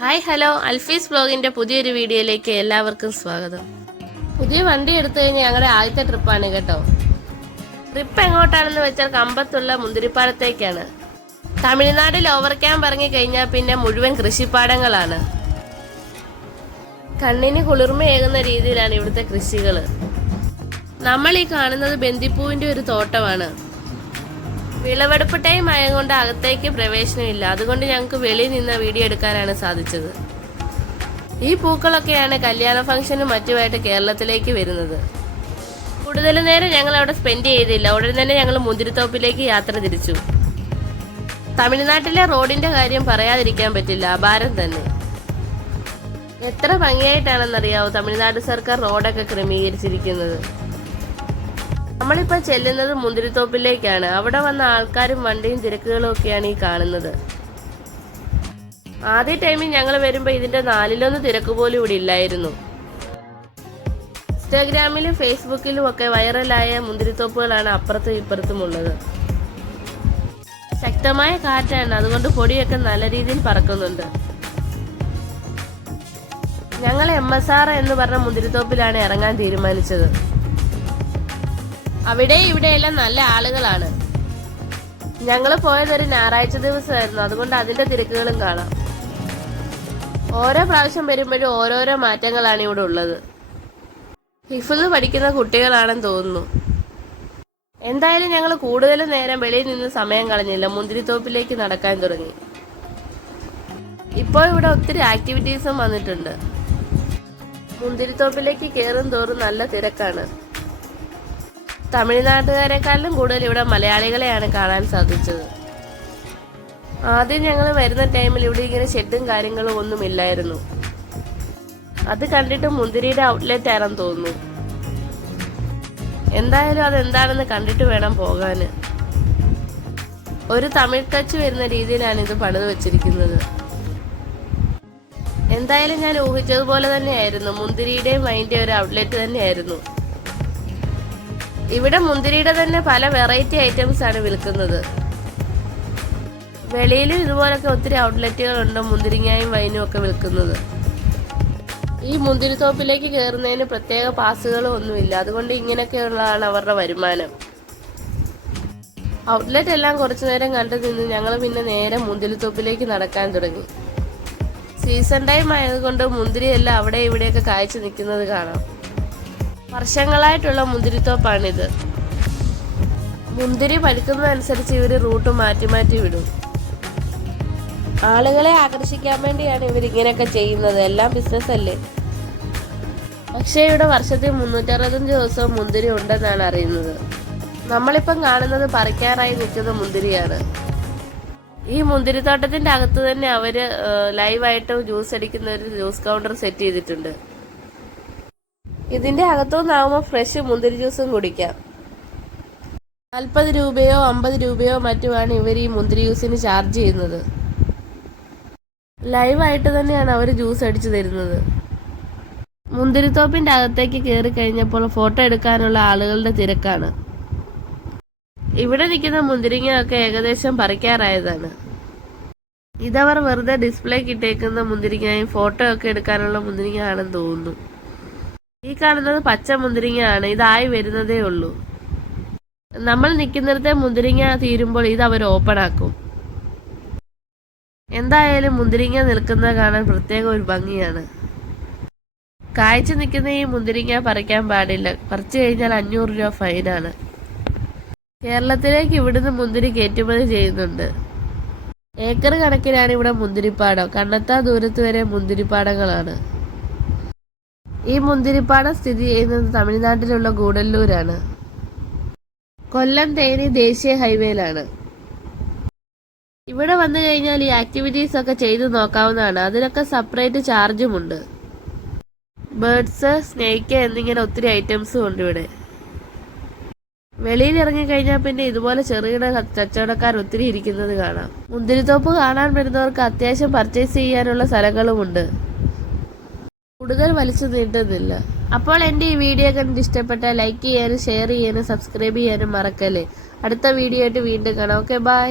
Hi hello Alfi's വ്ലോഗിന്റെ പുതിയൊരു വീഡിയോയിലേക്ക് എല്ലാവർക്കും സ്വാഗതം. പുതിയ വണ്ടി എടുത്തു കഴിഞ്ഞാൽ ഞങ്ങളുടെ ആദ്യത്തെ ട്രിപ്പാണ് കേട്ടോ. ട്രിപ്പ് എങ്ങോട്ടാണെന്ന് വെച്ചാൽ കമ്പത്തുള്ള മുന്തിരിപ്പാടത്തേക്കാണ്. തമിഴ്നാട്ടിൽ ഓവർ ക്യാമ്പ് ഇറങ്ങി കഴിഞ്ഞാൽ പിന്നെ മുഴുവൻ കൃഷിപ്പാടങ്ങളാണ്. കണ്ണിന് കുളിർമയേകുന്ന രീതിയിലാണ് ഇവിടുത്തെ കൃഷികൾ. നമ്മൾ ഈ കാണുന്നത് ബന്ദിപ്പൂവിന്റെ ഒരു തോട്ടമാണ്. വിളവെടുപ്പ് ടൈം ആയതുകൊണ്ട് അകത്തേക്ക് പ്രവേശനമില്ല. അതുകൊണ്ട് ഞങ്ങൾക്ക് വെളിയിൽ നിന്ന് വീഡിയോ എടുക്കാനാണ് സാധിച്ചത്. ഈ പൂക്കളൊക്കെയാണ് കല്യാണ ഫംഗ്ഷനും മറ്റുമായിട്ട് കേരളത്തിലേക്ക് വരുന്നത്. കൂടുതൽ നേരം ഞങ്ങൾ അവിടെ സ്പെൻഡ് ചെയ്തില്ല. ഉടൻ തന്നെ ഞങ്ങൾ മുന്തിരിത്തോപ്പിലേക്ക് യാത്ര തിരിച്ചു. തമിഴ്നാട്ടിലെ റോഡിന്റെ കാര്യം പറയാതിരിക്കാൻ പറ്റില്ല, അപാരം തന്നെ. എത്ര ഭംഗിയായിട്ടാണെന്നറിയാവോ തമിഴ്നാട് സർക്കാർ റോഡൊക്കെ ക്രമീകരിച്ചിരിക്കുന്നത്. നമ്മളിപ്പോൾ ചെല്ലുന്നത് മുന്തിരിത്തോപ്പിലേക്കാണ്. അവിടെ വന്ന ആൾക്കാരും വണ്ടിയും തിരക്കുകളും ഒക്കെയാണ് ഈ കാണുന്നത്. ആദ്യ ടൈമിൽ ഞങ്ങൾ വരുമ്പോൾ ഇതിന്റെ 4/1 തിരക്ക് പോലും ഇവിടെ ഇല്ലായിരുന്നു. ഇൻസ്റ്റാഗ്രാമിലും ഫേസ്ബുക്കിലും ഒക്കെ വൈറലായ മുന്തിരിത്തോപ്പുകളാണ് അപ്പുറത്തും ഇപ്പുറത്തും ഉള്ളത്. ശക്തമായ കാറ്റാണ്, അതുകൊണ്ട് പൊടിയൊക്കെ നല്ല രീതിയിൽ പറക്കുന്നുണ്ട്. ഞങ്ങൾ MSR എന്ന് പറഞ്ഞ മുന്തിരിത്തോപ്പിലാണ് ഇറങ്ങാൻ തീരുമാനിച്ചത്. അവിടെ ഇവിടെയെല്ലാം നല്ല ആളുകളാണ്. ഞങ്ങൾ പോയതൊരു ഞായറാഴ്ച ദിവസമായിരുന്നു, അതുകൊണ്ട് അതിന്റെ തിരക്കുകളും കാണാം. ഓരോ പ്രാവശ്യം വരുമ്പോഴും ഓരോരോ മാറ്റങ്ങളാണ് ഇവിടെ ഉള്ളത്. ഹിഫ്ള് പഠിക്കുന്ന കുട്ടികളാണെന്ന് തോന്നുന്നു. എന്തായാലും ഞങ്ങൾ കൂടുതൽ നേരം വെളിയിൽ നിന്ന് സമയം കളഞ്ഞില്ല, മുന്തിരിത്തോപ്പിലേക്ക് നടക്കാൻ തുടങ്ങി. ഇപ്പോൾ ഇവിടെ ഒത്തിരി ആക്ടിവിറ്റീസും വന്നിട്ടുണ്ട്. മുന്തിരിത്തോപ്പിലേക്ക് കയറും തോറും നല്ല തിരക്കാണ്. തമിഴ്നാട്ടുകാരെക്കാളും കൂടുതൽ ഇവിടെ മലയാളികളെയാണ് കാണാൻ സാധിച്ചത്. ആദ്യം ഞങ്ങൾ വരുന്ന ടൈമിൽ ഇവിടെ ഇങ്ങനെ ഷെഡും കാര്യങ്ങളും ഒന്നും ഇല്ലായിരുന്നു. അത് കണ്ടിട്ട് മുന്തിരിയുടെ ഔട്ട്ലെറ്റ് ആണെന്ന് തോന്നുന്നു. എന്തായാലും അതെന്താണെന്ന് കണ്ടിട്ട് വേണം പോകാന്. ഒരു തമിഴ് ടച്ച് വരുന്ന രീതിയിലാണ് ഇത് പണിത് വെച്ചിരിക്കുന്നത്. എന്തായാലും ഞാൻ ഊഹിച്ചതുപോലെ തന്നെയായിരുന്നു. മുന്തിരിയുടെയും വൈൻ്റെ ഒരു ഔട്ട്ലെറ്റ് തന്നെയായിരുന്നു. ഇവിടെ മുന്തിരിയുടെ തന്നെ പല വെറൈറ്റി ഐറ്റംസ് ആണ് വിൽക്കുന്നത്. വെളിയിലും ഇതുപോലൊക്കെ ഒത്തിരി ഔട്ട്ലെറ്റുകളുണ്ട് മുന്തിരിങ്ങയും വൈനും ഒക്കെ വിൽക്കുന്നത്. ഈ മുന്തിരിത്തോപ്പിലേക്ക് കയറുന്നതിന് പ്രത്യേക പാസുകളും ഒന്നുമില്ല, അതുകൊണ്ട് ഇങ്ങനെയൊക്കെയുള്ളതാണ് അവരുടെ വരുമാനം. ഔട്ട്ലെറ്റ് എല്ലാം കുറച്ചു നേരം കണ്ടു നിന്ന് ഞങ്ങൾ പിന്നെ നേരെ മുന്തിരിത്തോപ്പിലേക്ക് നടക്കാൻ തുടങ്ങി. സീസൺ ടൈം ആയതുകൊണ്ട് മുന്തിരിയെല്ലാം അവിടെ ഇവിടെയൊക്കെ കായ്ച്ചു നിൽക്കുന്നത് കാണാം. വർഷങ്ങളായിട്ടുള്ള മുന്തിരിത്തോപ്പാണിത്. മുന്തിരി പഴുക്കുന്നതനുസരിച്ച് ഇവര് റൂട്ട് മാറ്റി മാറ്റി വിടും. ആളുകളെ ആകർഷിക്കാൻ വേണ്ടിയാണ് ഇവരിങ്ങനെയൊക്കെ ചെയ്യുന്നത്. എല്ലാം ബിസിനസ് അല്ലേ. പക്ഷേ ഇവിടെ വർഷത്തിൽ 365 ദിവസവും മുന്തിരി ഉണ്ടെന്നാണ് അറിയുന്നത്. നമ്മളിപ്പം കാണുന്നത് പറിക്കാറായി നിൽക്കുന്ന മുന്തിരിയാണ്. ഈ മുന്തിരിത്തോട്ടത്തിന്റെ അകത്ത് തന്നെ അവര് ലൈവായിട്ട് ജ്യൂസ് അടിക്കുന്ന ഒരു ജ്യൂസ് കൗണ്ടർ സെറ്റ് ചെയ്തിട്ടുണ്ട്. ഇതിന്റെ അകത്തുനിന്നാവുമ്പോൾ ഫ്രഷ് മുന്തിരി ജ്യൂസും കുടിക്കാം. 40 രൂപയോ 50 രൂപയോ മറ്റുമാണ് ഇവർ ഈ മുന്തിരി ജ്യൂസിന് ചാർജ് ചെയ്യുന്നത്. ലൈവായിട്ട് തന്നെയാണ് അവർ ജ്യൂസ് അടിച്ചു തരുന്നത്. മുന്തിരിത്തോപ്പിന്റെ അകത്തേക്ക് കയറി കഴിഞ്ഞപ്പോൾ ഫോട്ടോ എടുക്കാനുള്ള ആളുകളുടെ തിരക്കാണ്. ഇവിടെ നിൽക്കുന്ന മുന്തിരിങ്ങയൊക്കെ ഏകദേശം പറിക്കാറായതാണ്. ഇതവർ വെറുതെ ഡിസ്പ്ലേക്ക് ഇട്ടേക്കുന്ന മുന്തിരിങ്ങയും ഫോട്ടോ ഒക്കെ എടുക്കാനുള്ള മുന്തിരിങ്ങ ആണെന്ന് തോന്നുന്നു. ഈ കാണുന്നത് പച്ച മുന്തിരിങ്ങയാണ്. ഇതായി വരുന്നതേ ഉള്ളൂ. നമ്മൾ നിൽക്കുന്നിടത്തെ മുന്തിരിങ്ങ തീരുമ്പോൾ ഇത് അവർ ഓപ്പൺ ആക്കും. എന്തായാലും മുന്തിരിങ്ങ നിൽക്കുന്നത് കാണാൻ പ്രത്യേക ഒരു ഭംഗിയാണ്. കായ്ച്ചു നിൽക്കുന്ന ഈ മുന്തിരിങ്ങ പറിക്കാൻ പാടില്ല. പറിച്ചു കഴിഞ്ഞാൽ 500 രൂപ ഫൈനാണ്. കേരളത്തിലേക്ക് ഇവിടുന്ന് മുന്തിരി കയറ്റുമതി ചെയ്യുന്നുണ്ട്. ഏക്കർ കണക്കിനാണ് ഇവിടെ മുന്തിരിപ്പാടം. കണ്ണെത്താ ദൂരത്ത് വരെ മുന്തിരിപ്പാടങ്ങളാണ്. ഈ മുന്തിരിപ്പാടം സ്ഥിതി ചെയ്യുന്നത് തമിഴ്നാട്ടിലുള്ള ഗൂഡല്ലൂരാണ്. കൊല്ലം തേനി ദേശീയ ഹൈവേയിലാണ്. ഇവിടെ വന്നു കഴിഞ്ഞാൽ ഈ ആക്ടിവിറ്റീസ് ഒക്കെ ചെയ്തു നോക്കാവുന്നതാണ്. അതിനൊക്കെ സെപ്പറേറ്റ് ചാർജുമുണ്ട്. ബേർഡ്സ്, സ്നേക്ക് എന്നിങ്ങനെ ഒത്തിരി ഐറ്റംസും ഉണ്ട് ഇവിടെ. വെളിയിൽ ഇറങ്ങിക്കഴിഞ്ഞാൽ പിന്നെ ഇതുപോലെ ചെറുകിട കച്ചവടക്കാർ ഒത്തിരി ഇരിക്കുന്നത് കാണാം. മുന്തിരിത്തോപ്പ് കാണാൻ വരുന്നവർക്ക് അത്യാവശ്യം പർച്ചേസ് ചെയ്യാനുള്ള സ്ഥലങ്ങളുമുണ്ട്. കൂടുതൽ വലിച്ചു നീട്ടുന്നില്ല. അപ്പോൾ എൻ്റെ ഈ വീഡിയോ കണ്ട് ഇഷ്ടപ്പെട്ടാൽ ലൈക്ക് ചെയ്യാനും ഷെയർ ചെയ്യാനും സബ്സ്ക്രൈബ് ചെയ്യാനും മറക്കല്ലേ. അടുത്ത വീഡിയോ ആയിട്ട് വീണ്ടും കാണാം. Okay, by.